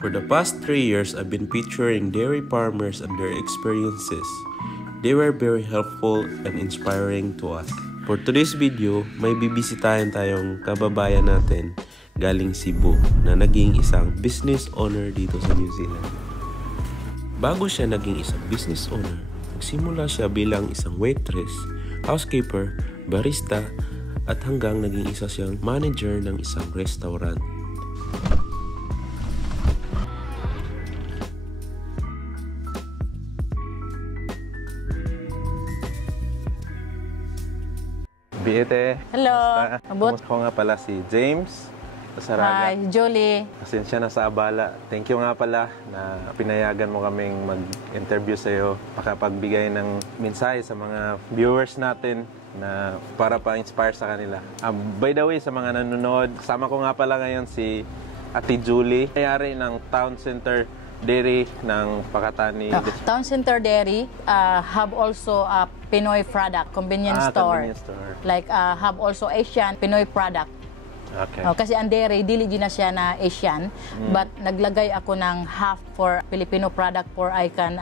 For the past 3 years, I've been featuring dairy farmers and their experiences. They were very helpful and inspiring to us. For today's video, may bibisitahin tayong kababayan natin galing Cebu na naging isang business owner dito sa New Zealand. Bago siya naging isang business owner, nagsimula siya bilang isang waitress, housekeeper, barista, at hanggang naging isa siyang manager ng isang restaurant. Biete. Hello. Abot. Ako nga pala si James Saraga. Hi, Julie. Pasensya na sa abala. Thank you nga pala na pinayagan mo kaming mag-interview sa'yo. Makapagbigay ng mensahe sa mga viewers natin na para pa-inspire sa kanila. By the way, sa mga nanonood, kasama ko nga pala ngayon si Ate Julie, may-ari ng Town Center Dairy ng Pakatani. Town Center Dairy have also a Pinoy product, convenience store. Convenience store. Like have also Asian Pinoy product. Okay. Kasi ang dairy, dili din na siya na Asian. But naglagay ako ng half for Filipino product for I can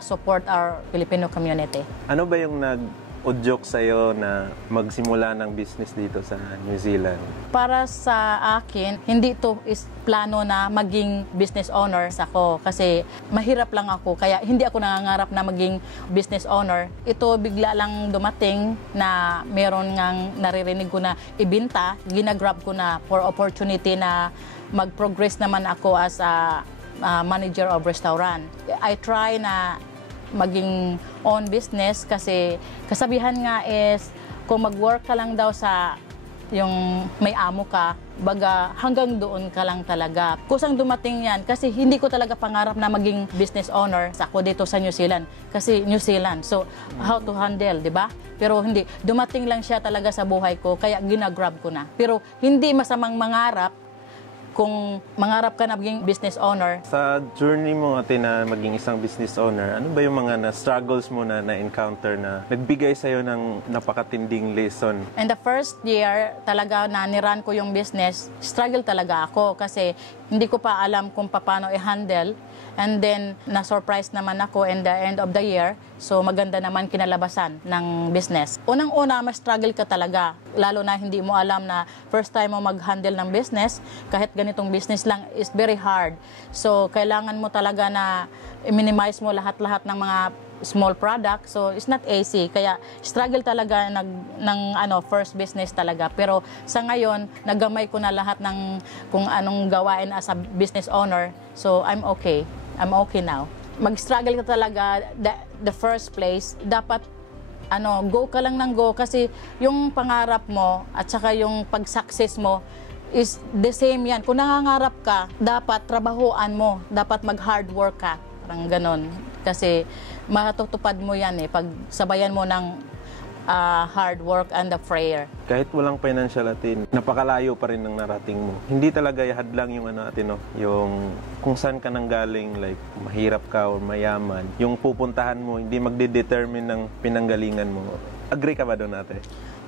support our Filipino community. Ano ba yung nag-udyok sa'yo na magsimula ng business dito sa New Zealand? Para sa akin, hindi to is plano na maging business owner ako kasi mahirap lang ako kaya hindi ako nangangarap na maging business owner. Ito bigla lang dumating na meron ngang naririnig ko na ibinta, ginagrab ko na for opportunity na mag-progress naman ako as a manager of restaurant. I try na maging own business kasi kasabihan nga is kung mag-work ka lang daw sa yung may amo ka, baga hanggang doon ka lang talaga. Kusang dumating yan kasi hindi ko talaga pangarap na maging business owner ako dito sa New Zealand kasi New Zealand. So, how to handle, di ba? Pero hindi, dumating lang siya talaga sa buhay ko kaya ginagrab ko na. Pero hindi masamang mangarap kung mangarap ka na maging business owner. Sa journey mo ate na maging isang business owner, ano ba yung mga struggles mo na na-encounter na nagbigay sa'yo ng napakatinding lesson? In the first year, talaga na niran ko yung business, struggle talaga ako kasi hindi ko pa alam kung paano i-handle. And then, na-surprise naman ako in the end of the year. So, maganda naman kinalabasan ng business. Unang-una, ma-struggle ka talaga. Lalo na hindi mo alam na first time mo mag-handle ng business, kahit ganitong business lang, is very hard. So, kailangan mo talaga na i-minimize mo lahat-lahat ng mga small product. So, it's not easy. Kaya, struggle talaga ng first business talaga. Pero, sa ngayon, nagamay ko na lahat ng kung anong gawain as a business owner. So, I'm okay. I'm okay now. Mag-struggle ka talaga the first place. Dapat go ka lang ng go kasi yung pangarap mo at saka yung pag-success mo is the same yan. Kung nangangarap ka, dapat trabahuan mo. Dapat mag-hard work ka. Parang ganon. Kasi matutupad mo yan pag sabayan mo ng hard work and the prayer. Kahit walang financial atin, napakalayo pa rin ng narating mo. Hindi talaga hadlang yung yung kung saan ka nanggaling, like mahirap ka o mayaman. Yung pupuntahan mo, hindi magde-determine ng pinanggalingan mo. Agree ka ba doon ate?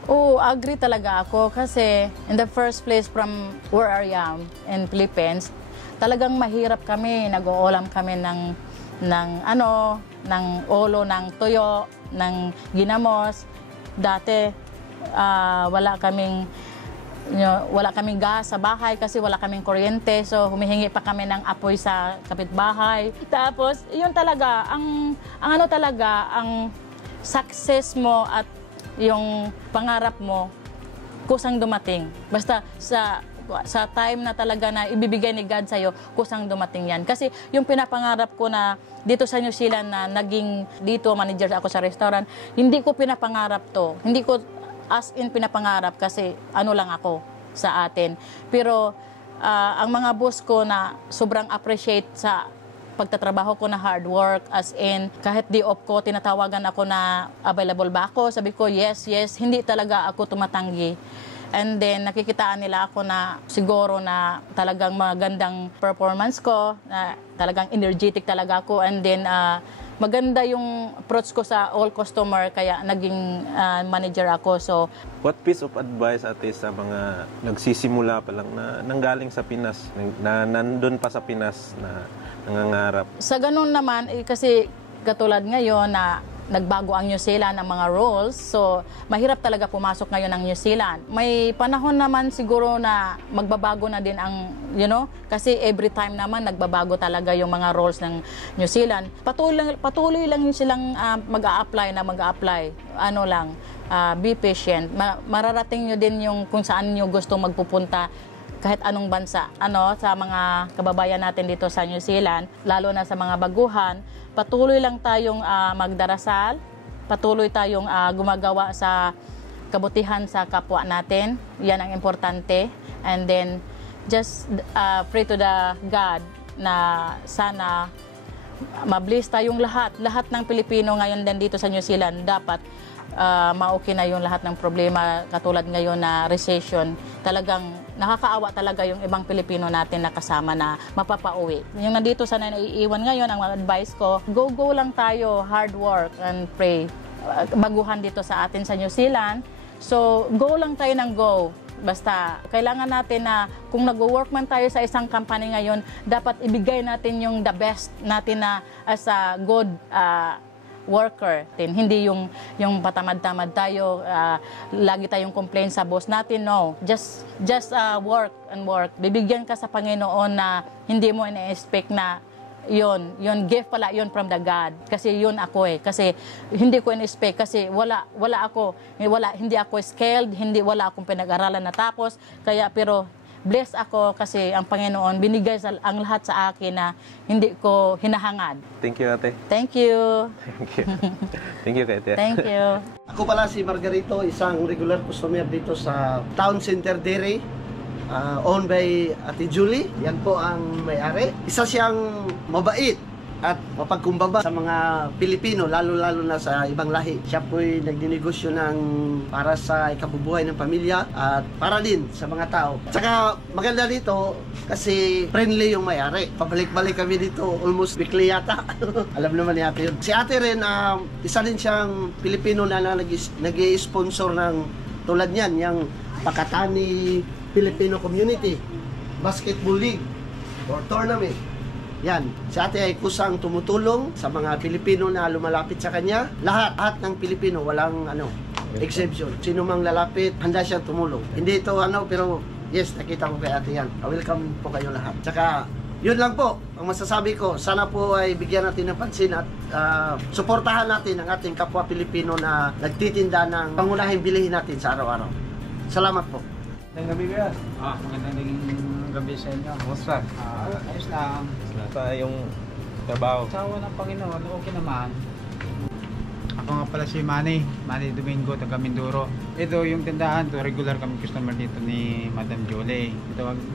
Oo, agree talaga ako kasi in the first place from where I am in Philippines, talagang mahirap kami. Nag-uulam kami ng ulo, ng tuyo, ng ginamos. Dati, wala kaming gas sa bahay kasi wala kaming kuryente. So, humihingi pa kami ng apoy sa kapitbahay. Tapos, yun talaga, ang success mo at yung pangarap mo, kusang dumating. Basta sa time na talaga na ibibigay ni God sa'yo, kusang dumating yan. Kasi yung pinapangarap ko na dito sa New Zealand na naging dito manager ako sa restaurant, hindi ko pinapangarap to. Hindi ko as in pinapangarap kasi lang ako sa atin. Pero ang mga boss ko na sobrang appreciate sa pagtatrabaho ko na hard work, as in kahit di off ko, tinatawagan ako na available ba ako. Sabi ko yes, hindi talaga ako tumatanggi. And then nakikitaan nila ako na siguro na talagang magandang performance ko, na talagang energetic talaga ako. And then maganda yung approach ko sa all customer, kaya naging manager ako. So, What piece of advice ate sa mga nagsisimula pa lang na nanggaling sa Pinas, na nandun pa sa Pinas na nangangarap? sa ganun naman, kasi katulad ngayon na nagbago ang New Zealand ang mga rules. So, mahirap talaga pumasok ngayon ng New Zealand. May panahon naman siguro na magbabago na din ang, kasi every time naman nagbabago talaga yung mga rules ng New Zealand. Patuloy lang silang mag-a-apply. Be patient. Mararating nyo din yung kung saan nyo gusto magpupunta kahit anong bansa. Sa mga kababayan natin dito sa New Zealand, lalo na sa mga baguhan, patuloy lang tayong magdarasal, patuloy tayong gumagawa sa kabutihan sa kapwa natin. Yan ang importante. And then, just pray to the God na sana ma-bless tayong lahat. Lahat ng Pilipino ngayon din dito sa New Zealand, dapat ma-okay na yung lahat ng problema. Katulad ngayon na recession, talagang nakakaawa talaga yung ibang Pilipino natin na kasama na mapapauwi. Yung nandito sana naiiwan ngayon, ang advice ko, go lang tayo, hard work and pray. Baguhan dito sa atin sa New Zealand, so go lang tayo ng go. Basta kailangan natin na kung nag-work man tayo sa isang company ngayon, dapat ibigay natin yung the best natin na as a good worker. Hindi yung patamad-tamad tayo, lagi tayong complain sa boss natin. No, just work and work. Bibigyan ka sa Panginoon na hindi mo ina-expect na yun gift pala yun from the God. Kasi yun ako kasi hindi ko in-expect, kasi hindi ako skilled, wala akong pinag-aralan na tapos, kaya pero bless ako kasi ang Panginoon binigay ang lahat sa akin na hindi ko hinahangad. Thank you, ate. Thank you. Thank you. Thank you, ate. Thank you. Ako pala si Margarito, isang regular customer dito sa Town Center Dairy, owned by Ate Julie. Yan po ang may-ari. Isa siyang mabait at mapagkumbaba sa mga Pilipino, lalo-lalo na sa ibang lahi. Siya po'y nagdinegosyo para sa ikabubuhay ng pamilya at para din sa mga tao. Tsaka maganda dito kasi friendly yung may-ari. Pabalik-balik kami dito almost weekly yata. Alam naman ni ate yun. Si ate rin, isa din siyang Pilipino na nag-i-sponsor ng tulad niyan, yung Pakatani Filipino Community Basketball League or Tournament. Yan, si ate ay kusang tumutulong sa mga Pilipino na lumalapit sa kanya. Lahat ng Pilipino, walang exception. Sino mang lalapit, handa siyang tumulong. Hindi ito pero yes, nakita ko kay ate yan. Welcome po kayo lahat. Tsaka, yun lang po ang masasabi ko. Sana po ay bigyan natin ng pansin at suportahan natin ang ating kapwa Pilipino na nagtitinda ng pangunahing bilihin natin sa araw-araw. Salamat po. Magandang gabi, kuya. Magandang gabi sa inyo. Kamusta? Ayos lang. Sa yung trabaho. Sa awa ng Panginoon, okay naman. Ako nga pala si Manny Domingo, taga Mindoro. Ito yung tindahan to, regular kami customer dito ni Madam Jolie.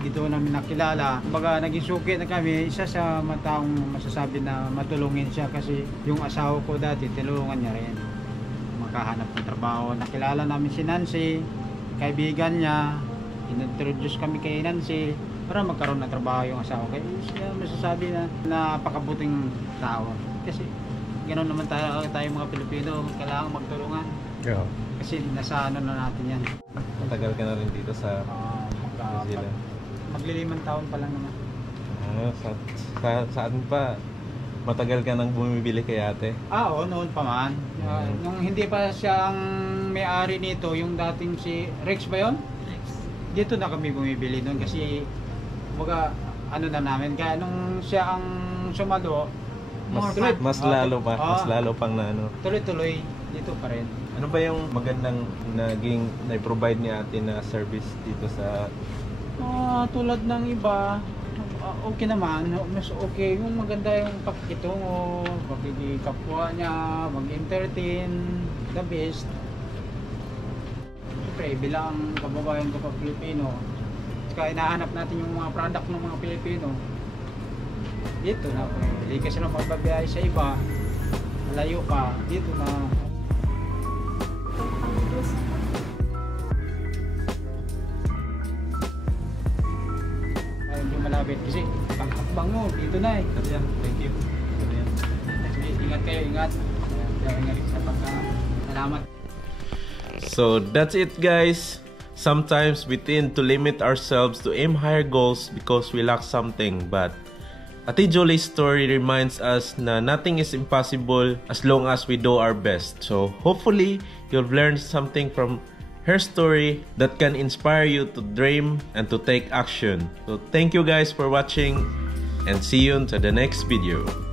Dito namin nakilala. Kumbaga naging suki na kami, isa sa mataong masasabi na matulungin siya kasi yung asawa ko dati, tinulungan niya rin makahanap ng trabaho. Nakilala namin si Nancy, kaibigan niya. Inintroduce kami kay Nancy para magkaroon ng trabaho yung asawa. Kaya siya masasabi na napakabuting tao. Kasi ganoon naman tayo mga Pilipino, kailangan magtulungan. Yeah. Kasi nasa na natin yan. Matagal ka na rin dito sa New Zealand. Maglilimang taon pa lang naman. Saan pa? Matagal ka nang bumibili kay ate? Oo, noon pa man. Nung hindi pa siya ang may-ari nito, yung dating si Rex ba yun? Dito na kami bumibili noon kasi mga na namin. Kaya nung siya ang sumalo, mas lalo pang tuloy-tuloy dito pa rin. Ano ba yung magandang na-provide ni ate na service dito sa... tulad ng iba, okay naman, mas okay. Yung maganda yung pakikitungo, pagkikapwa niya, mag-entertain, the best. Siyempre, bilang kababayan ko pa Pilipino, kaya hinahanap natin yung mga product ng mga Pilipino. Dito na, hindi kasi na magbabiyahe sa iba, malayo pa, dito na. matapang mo, dito na eh. Sabi yan, thank you. Sabi yan. Ingat kayo, ingat. Ingat sa salamat. So that's it, guys. Sometimes we tend to limit ourselves to aim higher goals because we lack something, but Ate Jolie's story reminds us na nothing is impossible as long as we do our best. So hopefully you've learned something from her story that can inspire you to dream and to take action. So thank you guys for watching and see you to the next video.